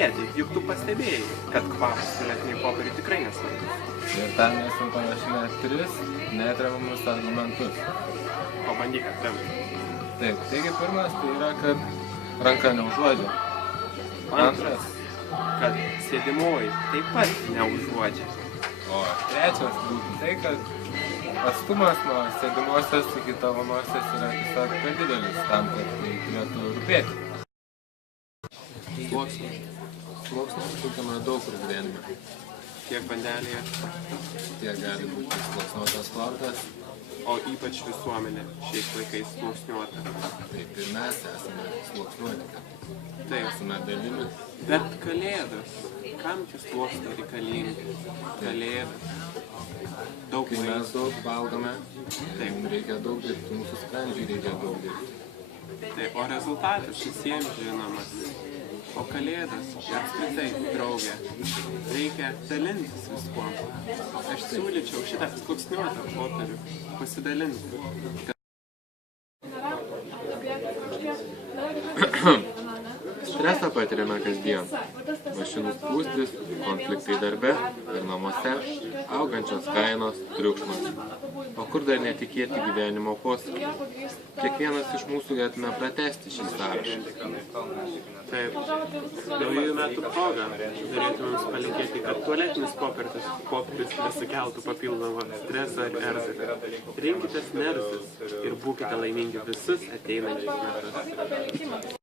stebėti, juk tu pastebėjai, kad kvapas tualetiniai popieriai tikrai nesvarbus. Ir tam esam panašinę 3 neatremiamus argumentus. Pabandyk atremti. Taip, taigi pirmas tai yra, kad ranka neužuodžia. Antras, kad sėdimoji taip pat neužuodžia. o trečias būtų tai, kad atstumas nuo sėdimosios iki tavo nosies yra tiesiog per didelis tam, kad tai turėtų rūpėti. Sluoksnių sukama daug kur gyvenime. Tiek vandenėje, Tiek gali būti sluoksniuotas kortas, o ypač visuomenė šiais laikais sluoksniuota. taip ir mes esame sluoksniuoti. Taip, Esame dalimi. bet kalėdos, kam čia sluoksniai reikalingi? Kalėdos, daug Kai mes maisto. daug valgome, tai mums reikia daug dirbti, mūsų skrandžiui reikia daug dirbti. Taip, o rezultatas visiems žinomas. O kalėdos, apskritai, draugė, reikia dalintis viskuo. Aš siūlyčiau šitą sluoksniuotą popierių pasidalinti. Stresą patiriame kasdien. Mašinų spūstis, konfliktai darbe ir namuose, augančios kainos, triukšmas. O kur dar netikėti gyvenimo posūkiai? Kiekvienas iš mūsų galėtume pratęsti šį sąrašą. Taip, naujųjų metų proga norėtume jums palinkėti, kad tualetinis popierius nesukeltų papildomą stresą ir erzelį. Rinkitės nerzus ir būkite laimingi visus ateinančius metus.